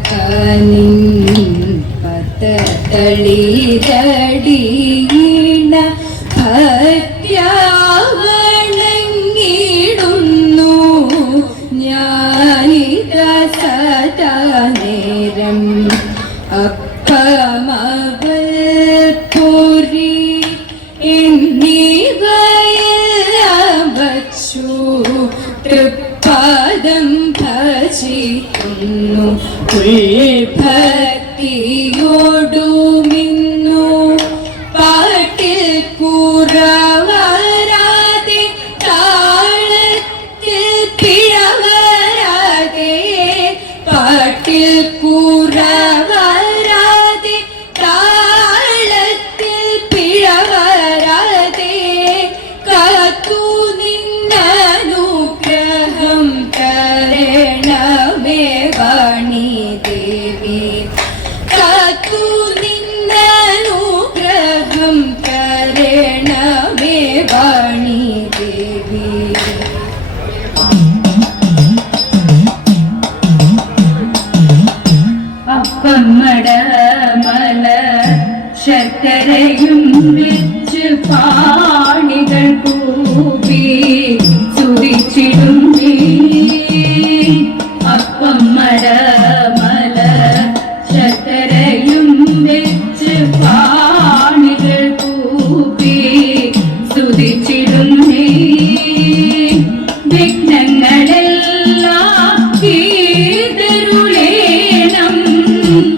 വിഘ്നവിനായകനിൻ പതതളിരടിയിണ ഭക്യാവണങ്ങിടുന്നു ഞാനിത സദാ നേരം അപ്പമവൽ പൊരി എന്നിവയെല്ലാം വച്ചു തൃപ്പാദം ഭജിക്കുന്നു ഉൾഭക്തിയോടുമിന്നു പാട്ടിൽ കുറവരാതെ താളത്തിൽ പിഴവരാതെ പാട്ടിൽ കുറവരാതെ താളത്തിൽ പിഴവരാതെ കാത്തു നിന്നനുഗ്രഹം തരണമേ വാണി ദേവി കാത്തു നിന്നനുഗ്രഹം തരണമേ വാണി ദേവി അപ്പമ്മടമല ശർക്കരയും വെച്ച് പാണികൾ കൂപ്പി സ്തുതിച്ചിടും നീ അപ്പമ്മടമല ശർക്കരയും വെച്ച് പാണികൾ കൂപ്പി സ്തുതിച്ചിടും നീ വിഘ്നങ്ങളെല്ലാം തീർത്തരുളേണം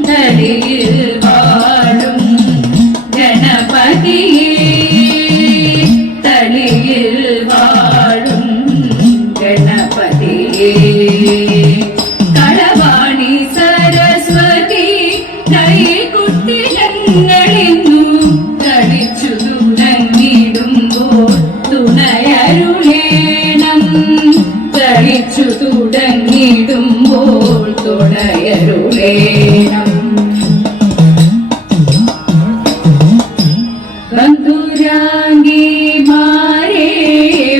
തടിയിൽ വാഴും ഗണപതിയേ തടിയിൽ വാഴും ഗണപതിയേ കളവാണി സരസ്വതി കൈകുട്ടിലങ്ങളിന്നു കളിച്ചു തുടങ്ങിടുമ്പോൾ തുണയരുളേണം കളിച്ചു തുടങ്ങിടുമ്പോൾ തുണയരുളേണം ബന്ധുരാംഗിമാരേ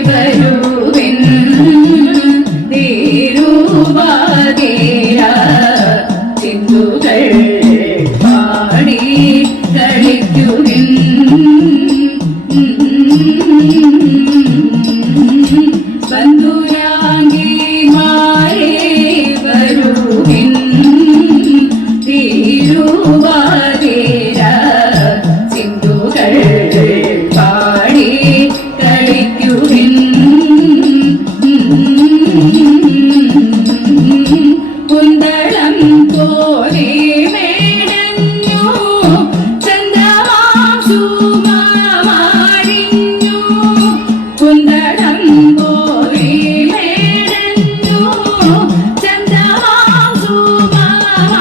വരുവിൻ തിരുവാതിര ചിന്തുകൾ പാടി കളിക്കുവിൻ ബന്ധുരാംഗിമാരേ വരുവിൻ തിരുവാതിര ചിന്തുകൾ പാടി കളിക്കുവിൻ കുന്തളം പോലെ മേടഞ്ഞു ചന്ദമാസുമാരിഞ്ഞു കുന്തളം പോലെ മേടഞ്ഞു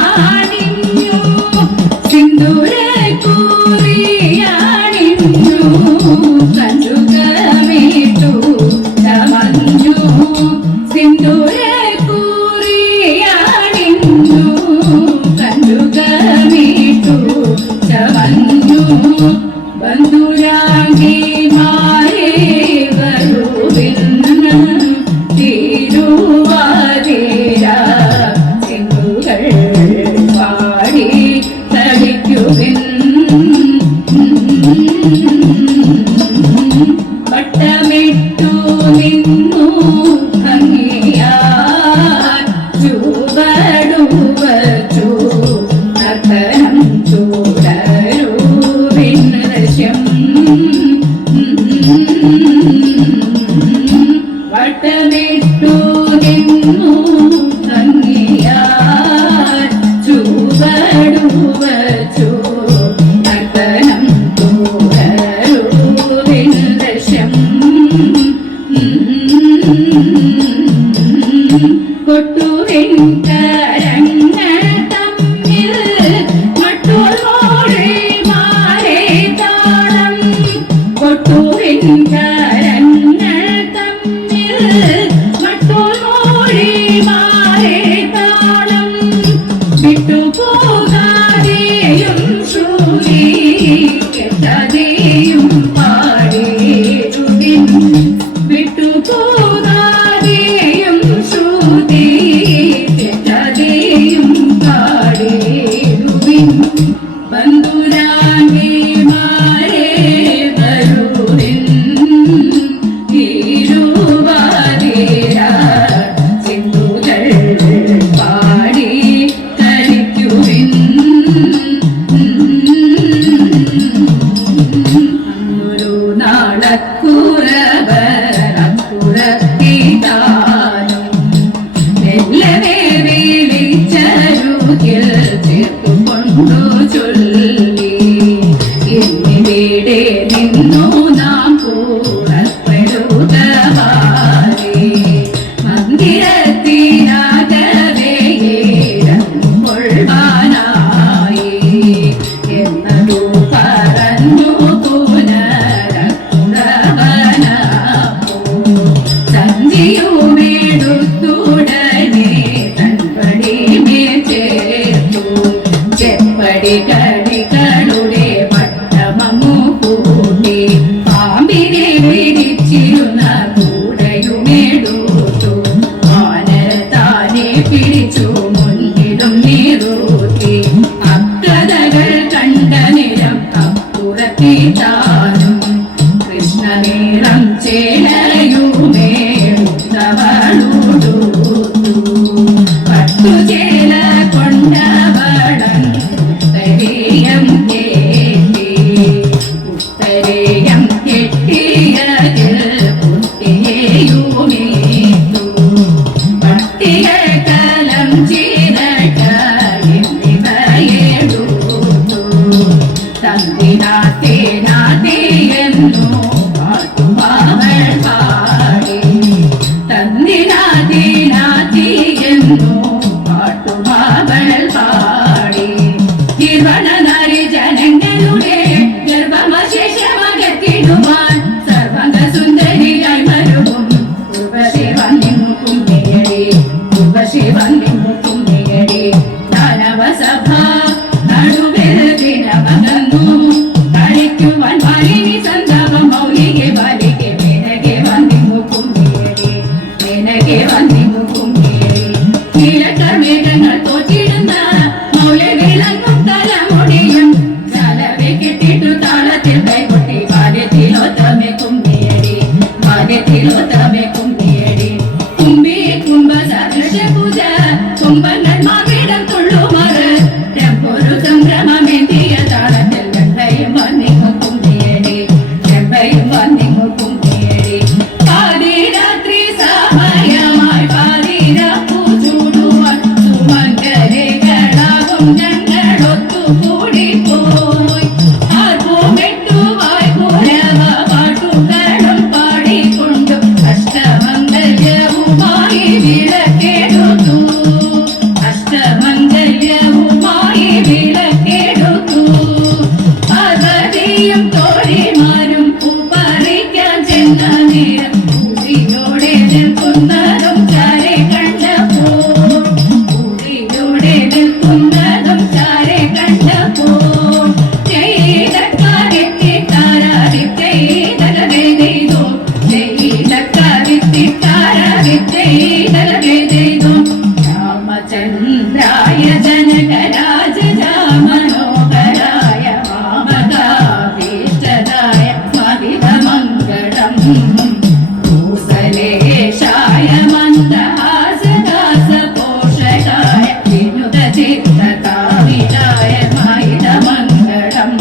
ചന്ദമാസുമാരിഞ്ഞു സിന്ദൂര കൂറിയാണിഞ്ഞു കഞ്ചുകമേറ്റു ചമഞ്ഞു സിന്ദൂര കൂറിയാണിഞ്ഞു കഞ്ചുകമേറ്റു ചമഞ്ഞു ബന്ധുരാംഗിമാരേ വരുവിൻ തിരുവാതിര ചിന്തുകൾ പാടി കളിക്കുവിൻ പട്ടമിട്ടു നിന്നു ഭംഗിയാൽ ചൂവടുവച്ചു നർത്തനം ചൂടരുവിൻ ദൃശ്യം വട്ടമിട്ടു നിന്നു ഭംഗിയാൽ ചൂവടുവച്ചു നർത്തനം ചൂടരുവിൻ ദൃശ്യം കൊട്ടുവിൻ കരങ്ങൾ കൈകളികളുടെ പട്ടമങ്ങു കൂട്ടി പാമ്പിനെ പിടിച്ചിരുന്ന കൂടയുമെടുത്തു ആനത്താനെ പിടിച്ചു മുൻപിലും നിറുത്തി അക്കഥകൾ കണ്ട നിരം അപ്പുറത്തിട്ടാനും കൃഷ്ണനീളം ചേലയുമേടുത്തവളുടു പട്ടുചേല കൊണ്ടവളൻ ഉത്തരേയം കെട്ടിയതിൽ കുട്ടിയേയുമേതു പട്ടികൾ കലം ചിരട്ട എന്നിവയെടുത്തു തന്തിനാത്തേ നാത്തേയെന്നു പാട്ടുമാവൾ പാടി തന്തിനാത്തേ നാത്തേയെന്നു പാട്ടുമാവൾ പാടി തിരുവണനാരി ജനങ്ങളുടെ ഗർഭമശേഷമകത്തിടുവാൻ സർവംഗ സുന്ദരിയായി മരുവും ഉർവശി വന്നിങ്ങു കുമ്മിയടി ഉർവശി വന്നിങ്ങു കുമ്മിയടി ദാനവസഭ നടുവിൽ ദിനമകന്നു കളിക്കുവാൻ മാലിനി സന്താപം മൗലികെ ബാലികെ മേനകെ വന്നിങ്ങു കുമ്മിയടി മേനകെ വന്നിങ്ങു കുമ്മിയടി നീലക്കർമേഘങ്ങൾ തോറ്റിടുന്ന മൗലവിളങ്ങും തലമുടിയും തലവെ കെട്ടിട്ടു താളത്തിൽ കൈകൊട്ടി ബാല്യത്തിലോ തമെ കുമ്മിയടി ബാല്യത്തിലോ തമെ കുമ്മിയടി കുമ്പി കുംഭ സദൃശ പൂജ കുംഭങ്ങൾ മാവിടം തുള്ളുമാറ് രംപൊരു സംഭ്രമമേന്തിയ താളത്തിൽ വെമ്പയും വന്നിങ്ങു കുമ്മിയടി വെമ്പയും വന്നിങ്ങു കുമ്മിയടി പാതിരാത്രി സമയമായി പാതിരാപ്പൂ ചൂടുവാൻ സുമംഗലികളാകും ഞങ്ങളൊത്തുകൂടി പോയി ആർപ്പുമെട്ടുവായി കുരവ പാട്ടുകളും പാടിക്കൊണ്ടു അഷ്ടമംഗല്യവുമായി വിളക്കെടുത്തു അഷ്ടമംഗല്യവുമായി വിളക്കെടുത്തു പാർവതിയും തോഴിമാരും പൂപ്പറിക്കാൻ ചെന്ന നേരം ൂടിയോടെ നിൽക്കുന്നതും ചാരെ കണ്ടപ്പോൾ ൂടിയോടെ നിൽക്കുന്നതും ചാരെ കണ്ടപ്പോൾ ചെയ്തക്കാരെത്തിക്കാരാതിത്തേതലവേദോ ചെയ്തക്കാരെത്തിക്കാരാതിത്തേതലവേദോ രാമചന്ദ്രായ ജനകരാജരാമനോഹരായ വാമകാഭീഷ്ടദായ മഹിതമംഗളം ഭൂസലേശായ മന്ദഹാസദാസപോഷകായ വിനുതചിത്തകാവിതായ മഹിതമംഗളം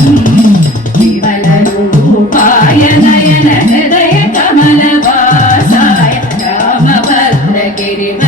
വിമലരൂപായ നയനഹൃദയ കമലവാസായ രാമഭദ്രഗിരിവ